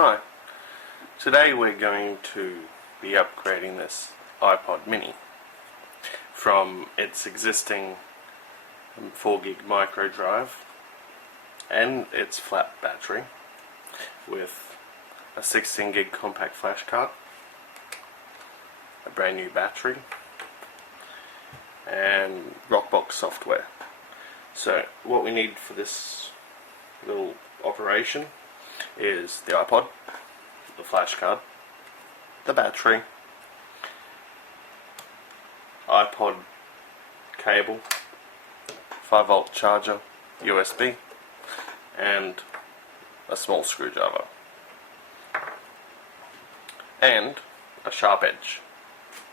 Hi, today we're going to be upgrading this iPod mini from its existing 4 gig micro drive and its flat battery with a 16 gig compact flash card, a brand new battery and Rockbox software. So what we need for this little operation is the iPod, the flash card, the battery, iPod cable, 5-volt charger, USB, and a small screwdriver, and a sharp edge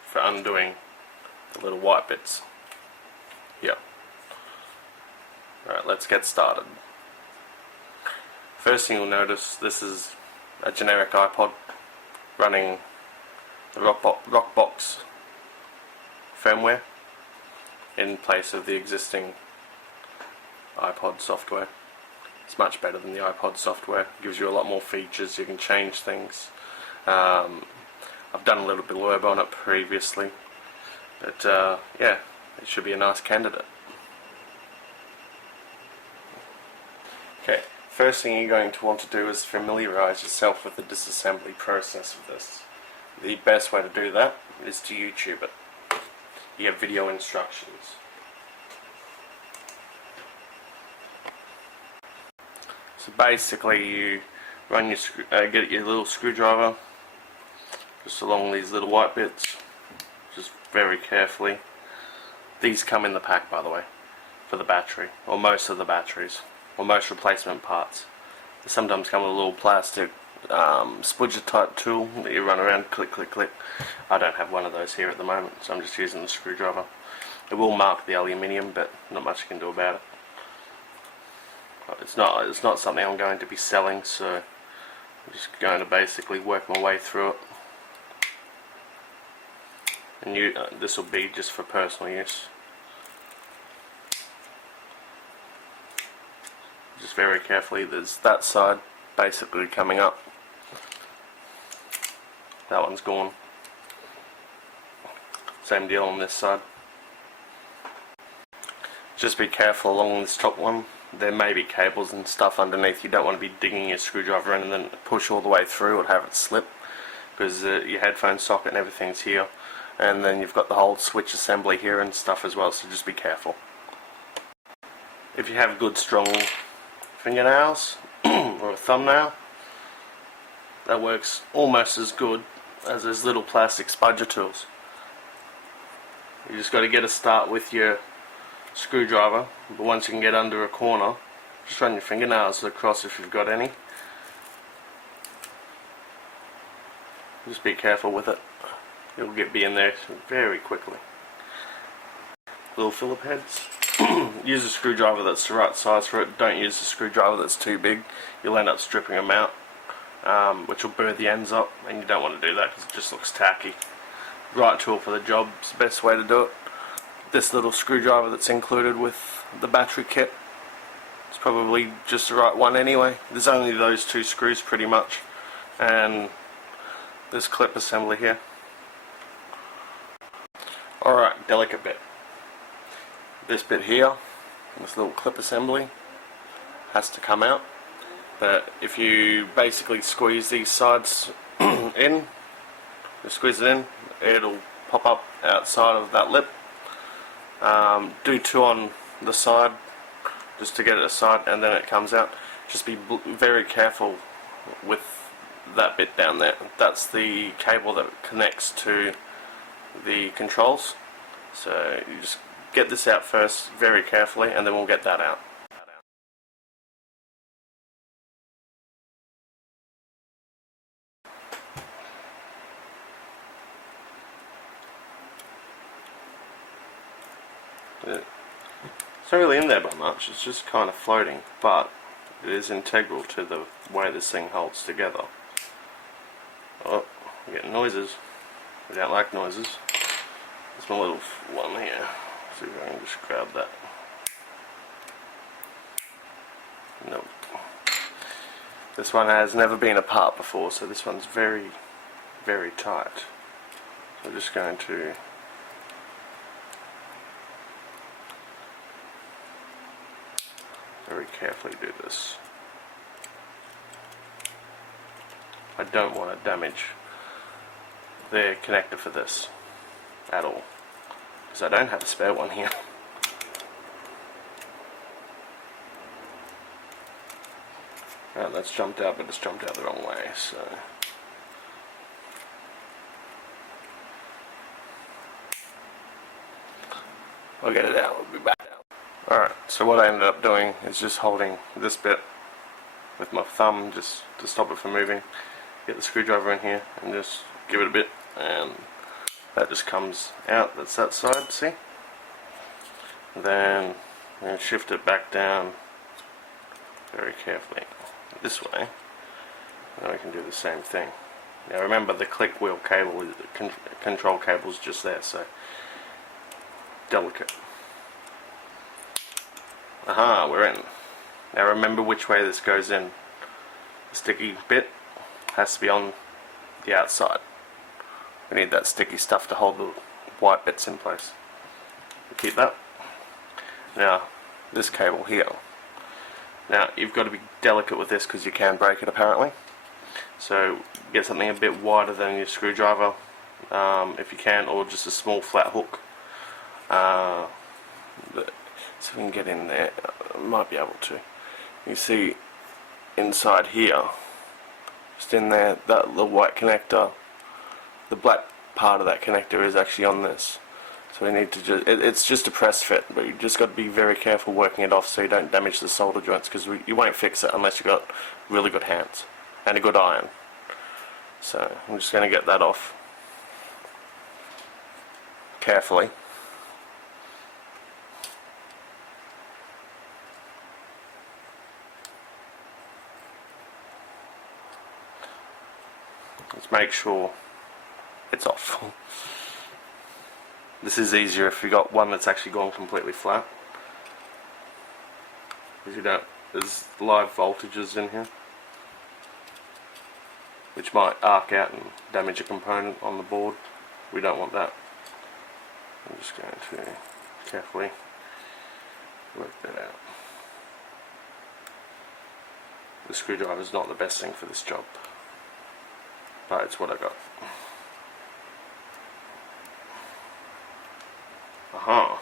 for undoing the little white bits here. Alright, let's get started. First thing you'll notice, this is a generic iPod running the Rockbox firmware in place of the existing iPod software. It's much better than the iPod software. It gives you a lot more features. You can change things. I've done a little bit of work on it previously, but yeah, it should be a nice candidate. Okay. First thing you're going to want to do is familiarize yourself with the disassembly process of this. The best way to do that is to YouTube it. You have video instructions. So basically you run your get your little screwdriver just along these little white bits, just very carefully. These come in the pack, by the way, for the battery, or most of the batteries, or most replacement parts. They sometimes come with a little plastic spudger type tool that you run around, click click click. I don't have one of those here at the moment, so I'm just using the screwdriver. It will mark the aluminium, but not much you can do about it. It's not something I'm going to be selling, so I'm just going to basically work my way through it. And this will be just for personal use. Just very carefully, there's that side basically coming up. That one's gone. Same deal on this side. Just be careful along this top one. There may be cables and stuff underneath. You don't want to be digging your screwdriver in and then push all the way through or have it slip, because your headphone socket and everything's here, and then you've got the whole switch assembly here and stuff as well, so just be careful. If you have good strong fingernails or a thumbnail, that works almost as good as those little plastic spudger tools. You just got to get a start with your screwdriver, but once you can get under a corner, just run your fingernails across if you've got any. Just be careful with it. You'll be in there very quickly. Little Phillip heads. Use a screwdriver that's the right size for it. Don't use a screwdriver that's too big. You'll end up stripping them out, which will burr the ends up, and you don't want to do that because it just looks tacky. Right tool for the job is the best way to do it. This little screwdriver that's included with the battery kit, it's probably just the right one anyway. There's only those two screws pretty much, and this clip assembly here. Alright, delicate bit. This bit here, this little clip assembly, has to come out, but if you basically squeeze these sides in, squeeze it in, it'll pop up outside of that lip. Do two on the side just to get it aside, and then it comes out. Just be very careful with that bit down there. That's the cable that connects to the controls, so you just get this out first very carefully, and then we'll get that out. It's not really in there by much, it's just kind of floating, but it is integral to the way this thing holds together. Oh, we're getting noises. We don't like noises. There's my little one here. See if I can just grab that. Nope. This one has never been apart before, so this one's very, very tight. So I'm just going to very carefully do this. I don't want to damage the connector for this at all, because I don't have a spare one here. Right, that's jumped out, but it's jumped out the wrong way, so I'll get it out, we'll be back. Alright, so what I ended up doing is just holding this bit with my thumb just to stop it from moving. Get the screwdriver in here and just give it a bit, and that just comes out. That's that side, see? Then I'm going to shift it back down very carefully this way, and we can do the same thing. Now remember, the click wheel cable, the control cable is just there, so delicate. Aha, we're in. Now remember which way this goes in. The sticky bit has to be on the outside. We need that sticky stuff to hold the white bits in place. Keep that. Now, this cable here. Now, you've got to be delicate with this because you can break it apparently. So, get something a bit wider than your screwdriver if you can, or just a small flat hook. So we can get in there, I might be able to. You see inside here, just in there, that little white connector, the black part of that connector is actually on this. So we need to just, it's just a press fit, but you just got to be very careful working it off so you don't damage the solder joints, because you won't fix it unless you've got really good hands and a good iron. So I'm just going to get that off carefully. Let's make sure it's off. This is easier if you've got one that's actually gone completely flat, because you don't, there's live voltages in here which might arc out and damage a component on the board. We don't want that. I'm just going to carefully work that out. The screwdriver is not the best thing for this job, but it's what I got. Aha!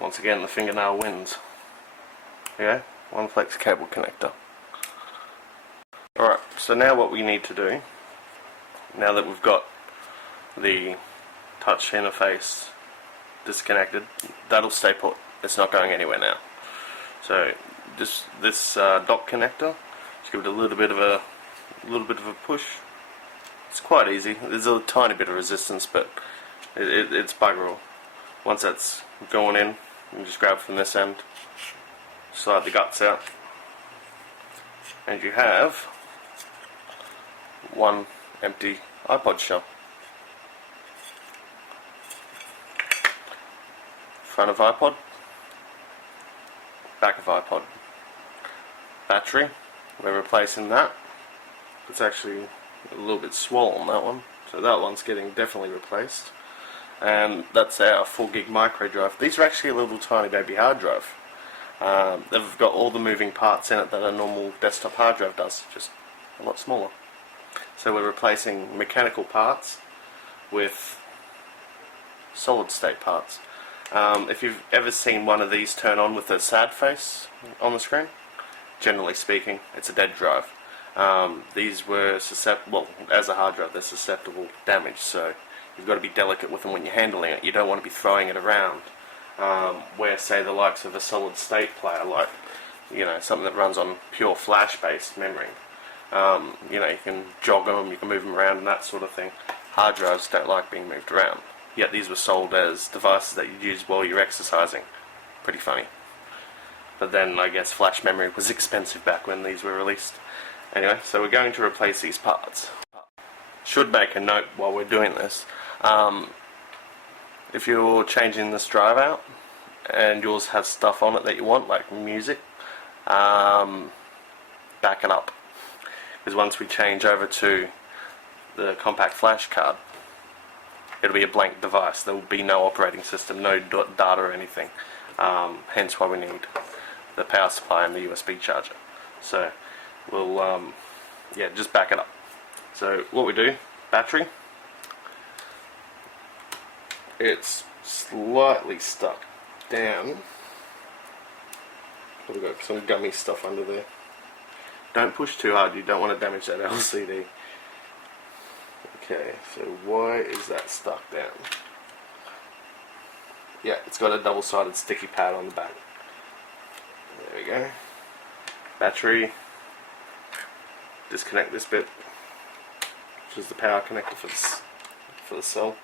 Once again, the fingernail wins. Okay, one flex cable connector. Alright, so now what we need to do, now that we've got the touch interface disconnected, that'll stay put. It's not going anywhere now. So this dot connector, just give it a little bit of a push. It's quite easy. There's a tiny bit of resistance, but it's bugger all. Once that's going in, you can just grab from this end, slide the guts out, and you have one empty iPod shell. Front of iPod, back of iPod. Battery, we're replacing that. It's actually a little bit swollen, that one, so that one's getting definitely replaced. And that's our 4GB micro drive. These are actually a little tiny baby hard drive. They've got all the moving parts in it that a normal desktop hard drive does, just a lot smaller. So we're replacing mechanical parts with solid state parts. If you've ever seen one of these turn on with a sad face on the screen, generally speaking, it's a dead drive. These were susceptible, well, as a hard drive, they're susceptible to damage, so you've got to be delicate with them when you're handling it. You don't want to be throwing it around, where, say, the likes of a solid state player, like, you know, something that runs on pure flash-based memory. You know, you can jog them, you can move them around and that sort of thing. Hard drives don't like being moved around. Yet these were sold as devices that you'd use while you're exercising. Pretty funny. But then, I guess, flash memory was expensive back when these were released. Anyway, so we're going to replace these parts. Should make a note while we're doing this. If you're changing this drive out and yours has stuff on it that you want, like music, back it up, because once we change over to the compact flash card, it'll be a blank device. There will be no operating system, no data or anything. Hence why we need the power supply and the USB charger. So we'll yeah, just back it up. So what we do, battery, it's slightly stuck down. We've got some gummy stuff under there. Don't push too hard, you don't want to damage that LCD. Okay, so why is that stuck down? Yeah, it's got a double-sided sticky pad on the back. There we go. Battery. Disconnect this bit, which is the power connector for the cell.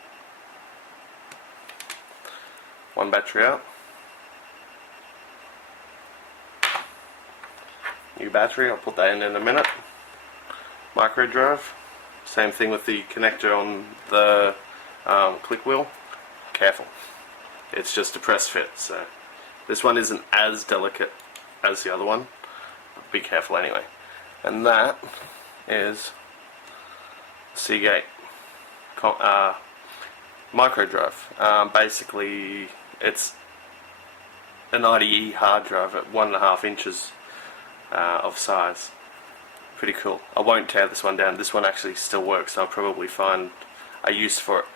One battery out. New battery, I'll put that in a minute. Micro drive. Same thing with the connector on the click wheel. Careful. It's just a press fit, so this one isn't as delicate as the other one. Be careful anyway. And that is Seagate micro drive. Basically, it's an IDE hard drive at 1.5 inches of size. Pretty cool. I won't tear this one down. This one actually still works. I'll probably find a use for it.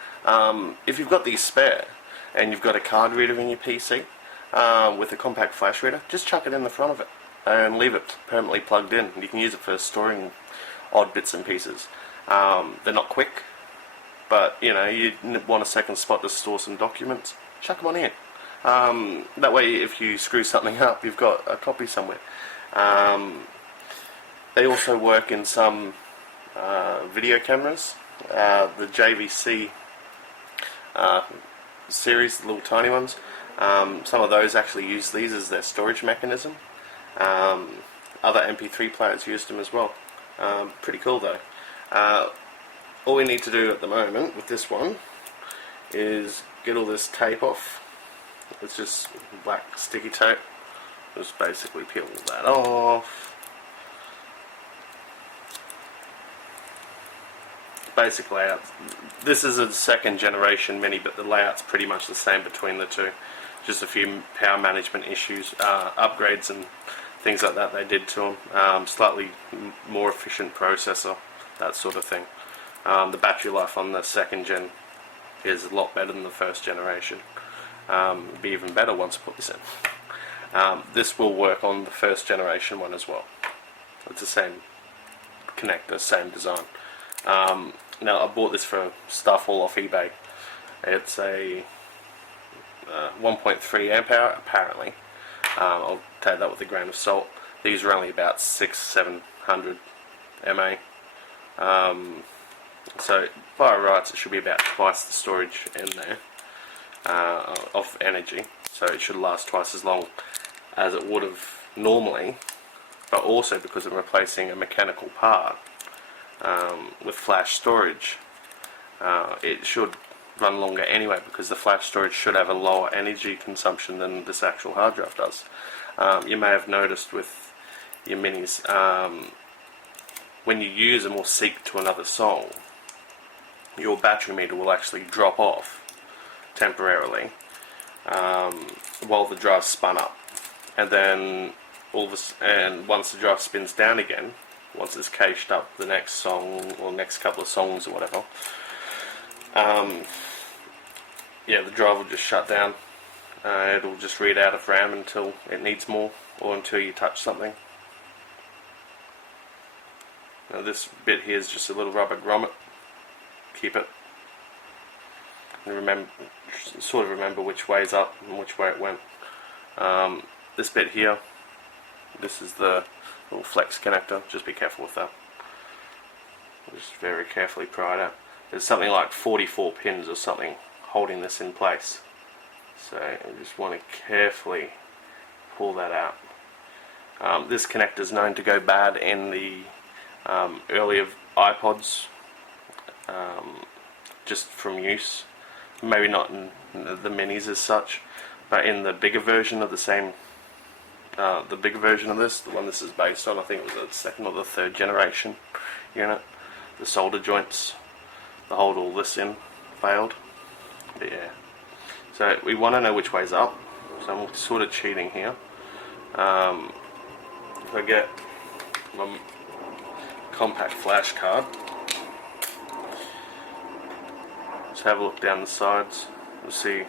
If you've got these spare and you've got a card reader in your PC with a compact flash reader, just chuck it in the front of it and leave it permanently plugged in. You can use it for storing odd bits and pieces. They're not quick, but you know, you want a second spot to store some documents, chuck them on in. That way if you screw something up, you've got a copy somewhere. They also work in some video cameras. The JVC series, the little tiny ones, some of those actually use these as their storage mechanism. Other MP3 players use them as well. Pretty cool though. All we need to do at the moment with this one is get all this tape off. It's just black sticky tape. Just basically peel that off. Basic layout. This is a second generation Mini, but the layout's pretty much the same between the two. Just a few power management issues, upgrades and things like that they did to them. Slightly more efficient processor, that sort of thing. The battery life on the second gen is a lot better than the first generation. It'll be even better once I put this in. This will work on the first generation one as well. It's the same connector, same design. Now I bought this for stuff all off eBay. It's a 1.3 amp hour apparently. I'll take that with a grain of salt. These are only about 600-700 mAh. So by rights it should be about twice the storage in there of energy. So it should last twice as long as it would have normally, but also because I'm replacing a mechanical part with flash storage, it should run longer anyway, because the flash storage should have a lower energy consumption than this actual hard drive does. You may have noticed with your minis, when you use them or seek to another song, your battery meter will actually drop off temporarily while the drive's spun up, and then once the drive spins down again, once it's cached up the next song or next couple of songs or whatever, yeah, the drive will just shut down. It'll just read out of RAM until it needs more, or until you touch something. Now this bit here is just a little rubber grommet. Keep it. And sort of remember which way's up and which way it went. This bit here, this is the little flex connector. Just be careful with that. Just very carefully pry it out. There's something like 44 pins or something holding this in place. So you just want to carefully pull that out. This connector is known to go bad in the earlier iPods, just from use. Maybe not in the minis as such, but in the bigger version of the same the bigger version of this, the one this is based on, I think it was the second or the third generation unit. The solder joints to hold all this in failed. But yeah, so we want to know which way's up, so I'm sort of cheating here. If I get my compact flash card, let's have a look down the sides. You'll see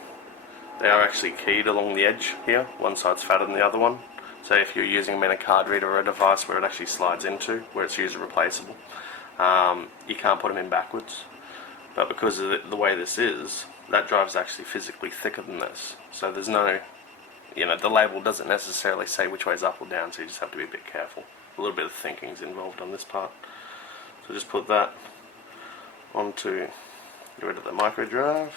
they are actually keyed along the edge here. One side's fatter than the other one. So if you're using them in a card reader or a device where it actually slides into, where it's user replaceable, you can't put them in backwards. But because of the way this is, that drive's actually physically thicker than this. So there's no, the label doesn't necessarily say which way's up or down, so you just have to be a bit careful. A little bit of thinking's involved on this part. So just put that onto, get rid of the micro drive.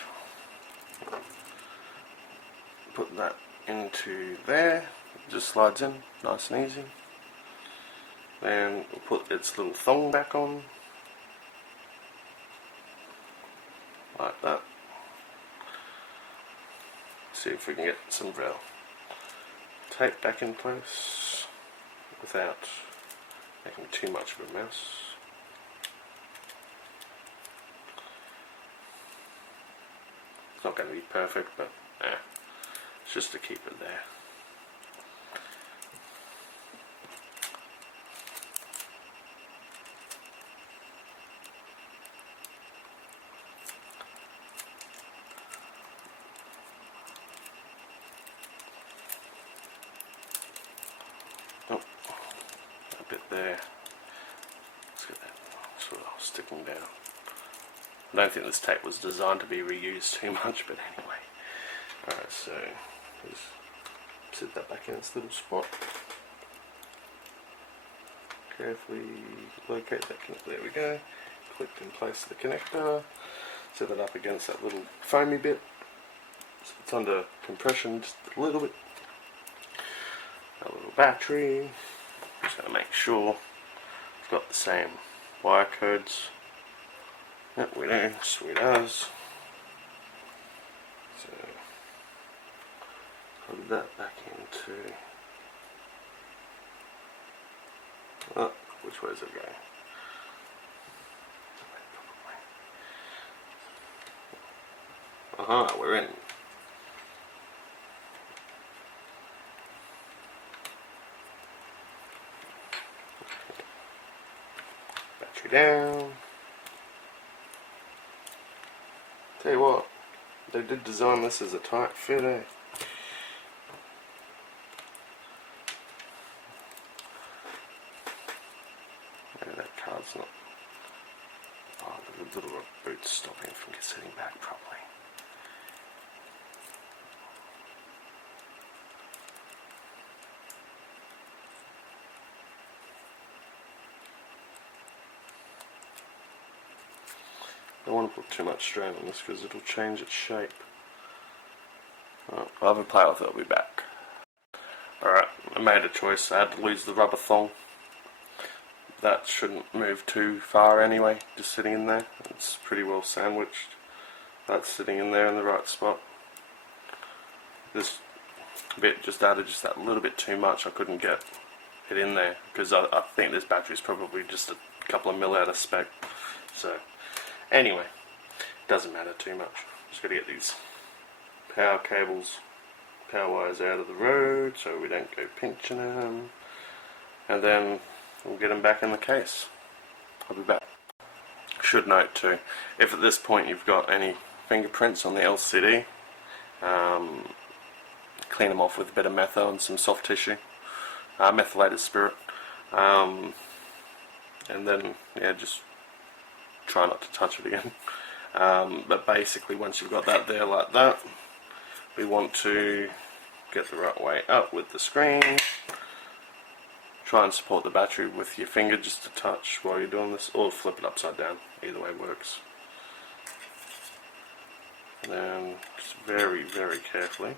Put that into there, it just slides in, nice and easy. Then we'll put its little thong back on, like that. See if we can get some of our tape back in place without making too much of a mess. It's not going to be perfect, but it's just to keep it there. Oh, a bit there. Let's get that sort of sticking down. I don't think this tape was designed to be reused too much, but anyway. Alright, so just sit that back in its little spot. Carefully locate that connector. There we go. Click and place the connector. Set that up against that little foamy bit. So it's under compression just a little bit. A little battery. Just going to make sure it's got the same wire codes. Yep, we do. Sweet as. So plug that back into. Oh, which way is it going? Aha, we're in. Battery down. Tell you what, they did design this as a tight fit, eh? Maybe that card's not. Oh, the little boot's stopping from sitting back properly. Don't want to put too much strain on this because it'll change its shape. Right, I'll have a play with it, I'll be back. Alright, I made a choice. I had to lose the rubber thong. That shouldn't move too far anyway, just sitting in there. It's pretty well sandwiched. That's sitting in there in the right spot. This bit just added just that little bit too much. I couldn't get it in there because I think this battery is probably just a couple of mil out of spec. So anyway, doesn't matter too much. Just got to get these power cables, power wires out of the road so we don't go pinching them, and then we'll get them back in the case. I'll be back. Should note too, if at this point you've got any fingerprints on the LCD, clean them off with a bit of metho and some soft tissue, methylated spirit, and then just try not to touch it again. But basically once you've got that there like that, we want to get the right way up with the screen. Try and support the battery with your finger just a touch while you're doing this, or flip it upside down, either way works. And then just very, very carefully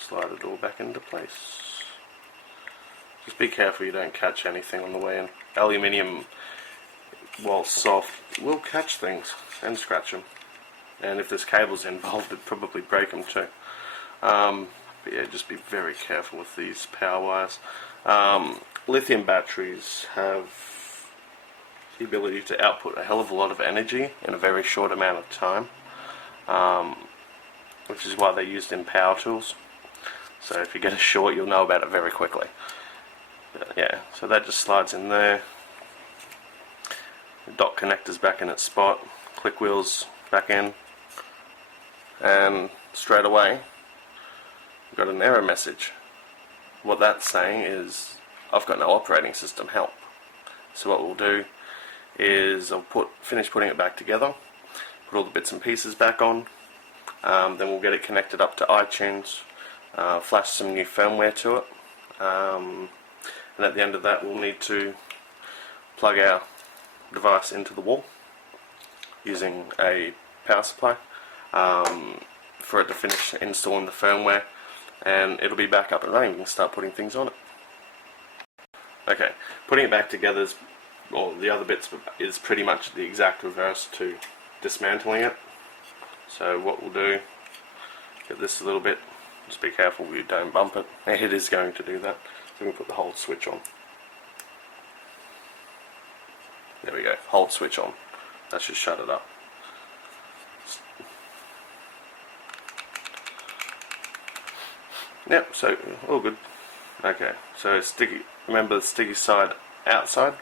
slide it all back into place. Just be careful you don't catch anything on the way in. Aluminium, while soft, will catch things and scratch them. And if there's cables involved, it'd probably break them too. But yeah, just be very careful with these power wires. Lithium batteries have the ability to output a hell of a lot of energy in a very short amount of time, which is why they're used in power tools. So if you get a short, you'll know about it very quickly. Yeah, so that just slides in there. The dot connector's back in its spot, click wheels back in, and straight away we've got an error message. What that's saying is I've got no operating system help. So what we'll do is I'll finish putting it back together, put all the bits and pieces back on, then we'll get it connected up to iTunes, flash some new firmware to it, and at the end of that we'll need to plug our device into the wall using a power supply for it to finish installing the firmware, and it'll be back up and running. We can start putting things on it. Okay, putting it back together is, or the other bits is pretty much the exact reverse to dismantling it. So what we'll do, get this a little bit, just be careful you don't bump it. It is going to do that. So we can put the hold switch on. There we go, hold switch on. That should shut it up. Yep, so all good. Okay, so sticky. Remember the sticky side outside.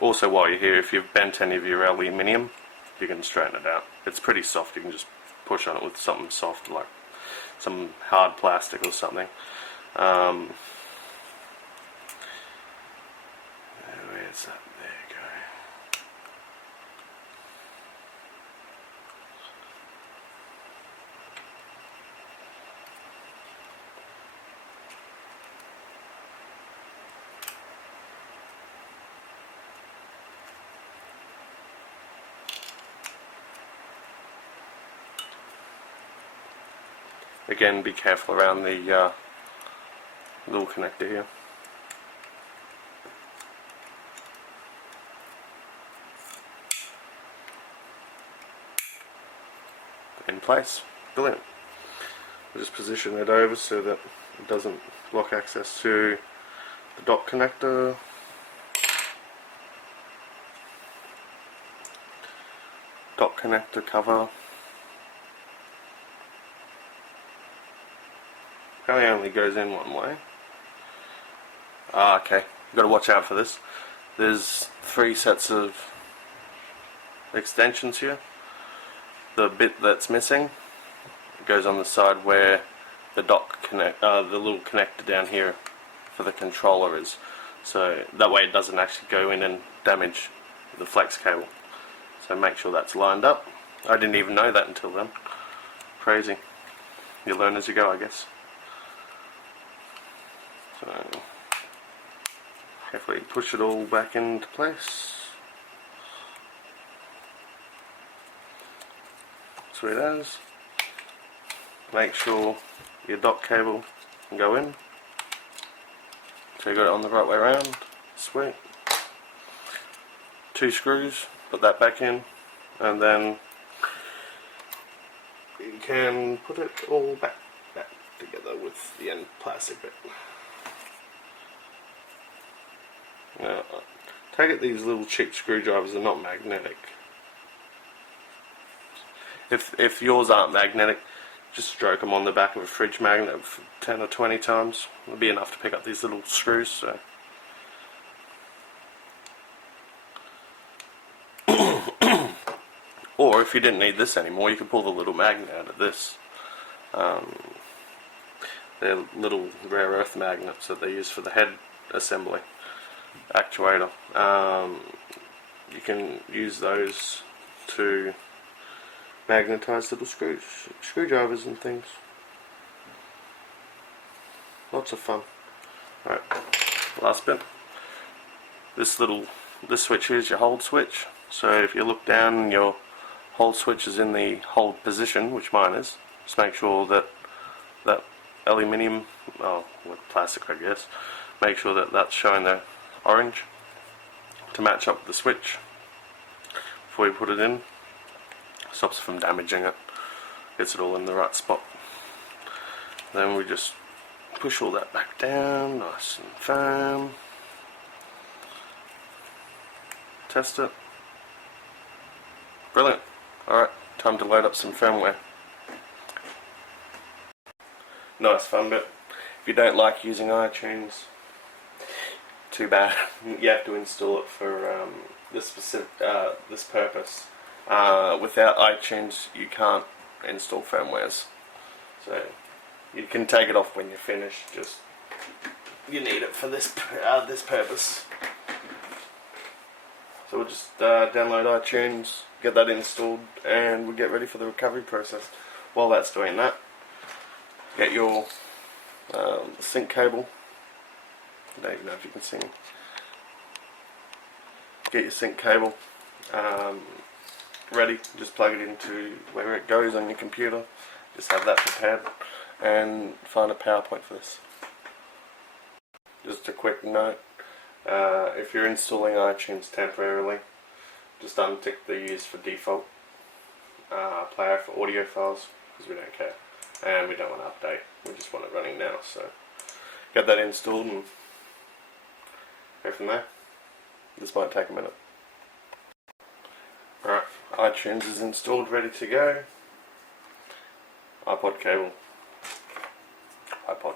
Also, while you're here, if you've bent any of your aluminium, you can straighten it out. It's pretty soft. You can just push on it with something soft, like some hard plastic or something. Where's that? There you go. Again, be careful around the little connector here. In place. Brilliant. We'll just position it over so that it doesn't block access to the dot connector. Dot connector cover. Probably only goes in one way. Okay, you've got to watch out for this. There's 3 sets of extensions here. The bit that's missing goes on the side where the the little connector down here for the controller is. So that way it doesn't actually go in and damage the flex cable. So make sure that's lined up. I didn't even know that until then. Crazy. You learn as you go, I guess. So carefully push it all back into place. Sweet as. Make sure your dot cable can go in. So you got it on the right way around. Sweet. 2 screws, put that back in, and then you can put it all back together with the end plastic bit. Now, take it these little cheap screwdrivers are not magnetic. If yours aren't magnetic, just stroke them on the back of a fridge magnet 10 or 20 times. It'll be enough to pick up these little screws. So. Or if you didn't need this anymore, you could pull the little magnet out of this. They're little rare earth magnets that they use for the head assembly actuator. You can use those to magnetize little screwdrivers and things. Lots of fun. Alright, last bit. This switch here is your hold switch. So if you look down, your hold switch is in the hold position, which mine is. Just make sure that that aluminium, with plastic I guess, make sure that that's showing the orange to match up with the switch before you put it in. Stops it from damaging it. Gets it all in the right spot. Then we just push all that back down, nice and firm. Test it. Brilliant. Alright, time to load up some firmware. Nice fun bit. If you don't like using iTunes, too bad. You have to install it for this purpose. Without iTunes, you can't install firmwares. So you can take it off when you're finished. Just you need it for this purpose. So we'll just download iTunes, get that installed, and we'll get ready for the recovery process. While that's doing that, get your sync cable. I don't even know if you can see me. Get your sync cable ready. Just plug it into where it goes on your computer. Just have that prepared, and find a PowerPoint for this. Just a quick note. If you're installing iTunes temporarily, just untick the use for default player for audio files, because we don't care and we don't want to update, we just want it running now. So get that installed and go from there. This might take a minute. Alright, iTunes is installed, ready to go. iPod cable, iPod.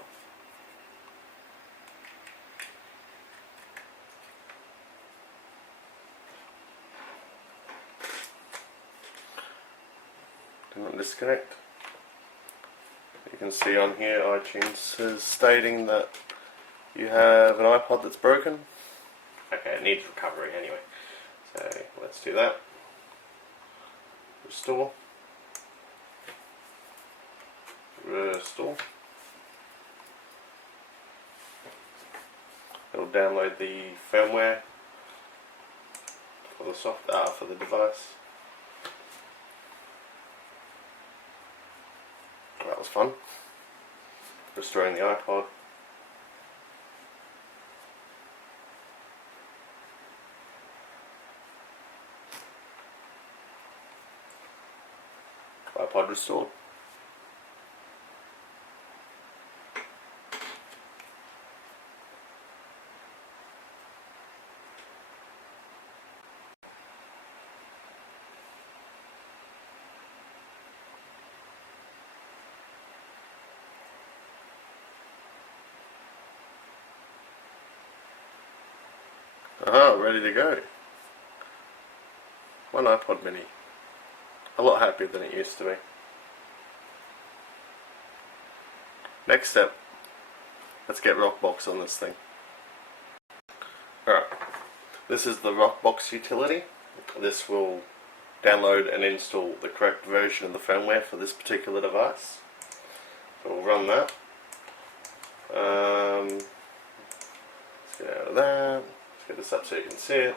Do not disconnect. You can see on here iTunes is stating that you have an iPod that's broken. Okay, it needs recovery anyway. So let's do that. Restore. Restore. It'll download the firmware for the for the device. That was fun. Restoring the iPod. iPod restored. Aha, ready to go. One iPod mini. A lot happier than it used to be. Next step, let's get Rockbox on this thing. Alright, this is the Rockbox utility. This will download and install the correct version of the firmware for this particular device. So we'll run that. Let's get out of that. Get this up so you can see it.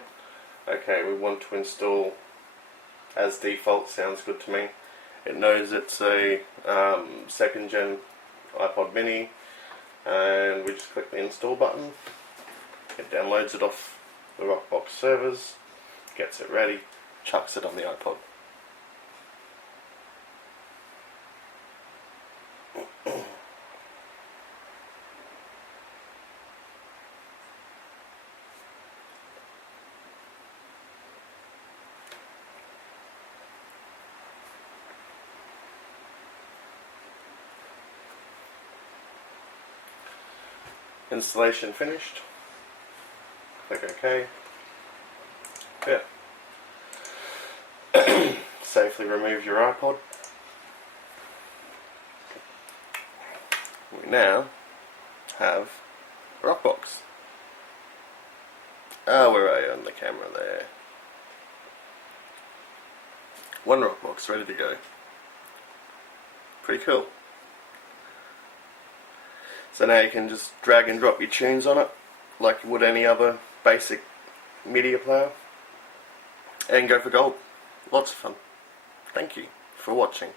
Okay, we want to install as default. Sounds good to me. It knows it's a second gen iPod mini, and we just click the install button. It downloads it off the Rockbox servers, gets it ready, chucks it on the iPod. Installation finished. Click OK. Yeah. Safely remove your iPod. We now have Rockbox. Where are you on the camera there? One Rockbox ready to go. Pretty cool. So now you can just drag and drop your tunes on it like you would any other basic media player and go for gold. Lots of fun. Thank you for watching.